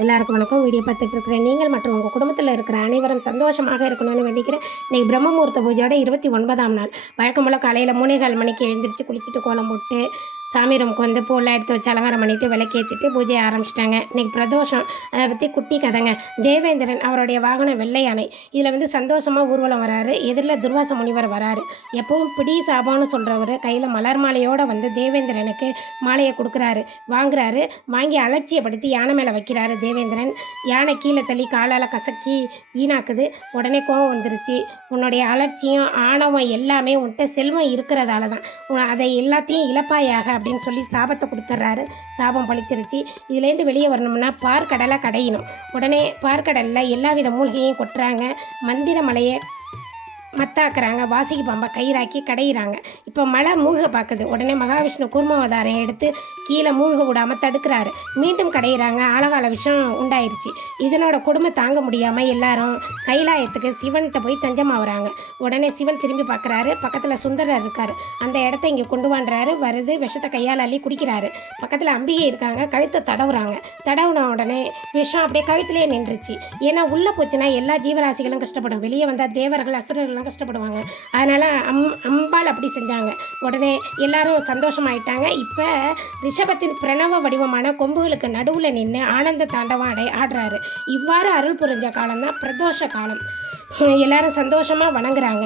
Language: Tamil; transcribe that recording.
எல்லாருக்கும் வணக்கம். வீடியோ பார்த்துட்டு இருக்கிறேன் நீங்கள் மற்றும் உங்கள் குடும்பத்தில் இருக்கிற அனைவரும் சந்தோஷமாக இருக்கணும்னு வேண்டிக்கிறேன். இன்றைக்கி பிரம்மமுகூர்த்த பூஜையோட 29ஆம் நாள். வழக்கம் போல் காலையில் 3:15 மணிக்கு எழுந்திரிச்சு குளிச்சுட்டு கோலம் போட்டு சாமி ரூமுக்கு வந்து பூவெல்லாம் எடுத்து வச்சு அலங்காரம் பண்ணிவிட்டு விளக்கேற்றிட்டு பூஜையை ஆரம்பிச்சிட்டாங்க. இன்றைக்கி பிரதோஷம். அதை பற்றி குட்டி கதைங்க. தேவேந்திரன் அவருடைய வாகனம் வெள்ளை யானை. இதில் வந்து சந்தோஷமாக ஊர்வலம் வராரு. எதிரில் துர்வாச முனிவர் வராரு. எப்பவும் பிடி சாபான்னு சொல்கிறவர் கையில் மலர் மாலையோடு வந்து தேவேந்திரனுக்கு மாலையை கொடுக்குறாரு. வாங்குறாரு. வாங்கி அலட்சியப்படுத்தி யானை மேலே வைக்கிறாரு. தேவேந்திரன் யானை கீழே தள்ளி காலால் கசக்கி வீணாக்குது. உடனே கோபம் வந்துருச்சு. உன்னுடைய அலட்சியம் ஆணவம் எல்லாமே உன்கிட்ட செல்வம் இருக்கிறதால தான், அதை எல்லாத்தையும் இழப்பாயாக அப்படின்னு சொல்லி சாபத்தை கொடுத்துட்றாரு. சாபம் பழிச்சிருச்சு. இதுலேருந்து வெளியே வரணும்னா பார்க்கடலை கடையணும். உடனே பார்க்கடலில் எல்லா வித மூலிகையும் கொட்டுறாங்க. மந்திர மலையை மத்தாக்குறாங்க. வாசிக்கு பாம்பை கயிறாக்கி கடையிறாங்க. இப்போ மழை மூழ்க பார்க்குது. உடனே மகாவிஷ்ணு கூர்மாவதாரம் எடுத்து கீழே மூழ்க விடாமல் தடுக்கிறாரு. மீண்டும் கடையிறாங்க. ஆழகால விஷம் உண்டாயிருச்சு. இதனோட கொடுமை தாங்க முடியாமல் எல்லாரும் கைலாயத்துக்கு சிவன்கிட்ட போய் தஞ்சமாகறாங்க. உடனே சிவன் திரும்பி பார்க்குறாரு. பக்கத்தில் சுந்தரர் இருக்கார். அந்த இடத்த இங்கே கொண்டு வாண்டுறாரு. வருது. விஷத்தை கையால் அள்ளி குடிக்கிறாரு. பக்கத்தில் அம்பிகை இருக்காங்க. கழுத்தை தடவுறாங்க. தடவுன உடனே விஷம் அப்படியே கழுத்துலேயே நின்றுச்சு. ஏன்னா உள்ளே போச்சுன்னா எல்லா ஜீவராசிகளும் கஷ்டப்படும். வெளியே வந்தால் தேவர்கள் அசுரர்கள் கஷ்டப்படுவாங்க. அதனால் அம்பாள் அப்படி செஞ்சாங்க. உடனே எல்லாரும் சந்தோஷமாயிட்டாங்க. இப்போ ரிஷபத்தின் பிரணவ வடிவமான கொம்புகளுக்கு நடுவில் நின்று ஆனந்த தாண்டவம் ஆடுறாரு. இவ்வாறு அருள் புரிஞ்ச காலம் தான் பிரதோஷ காலம். எல்லாரும் சந்தோஷமாக வணங்குறாங்க.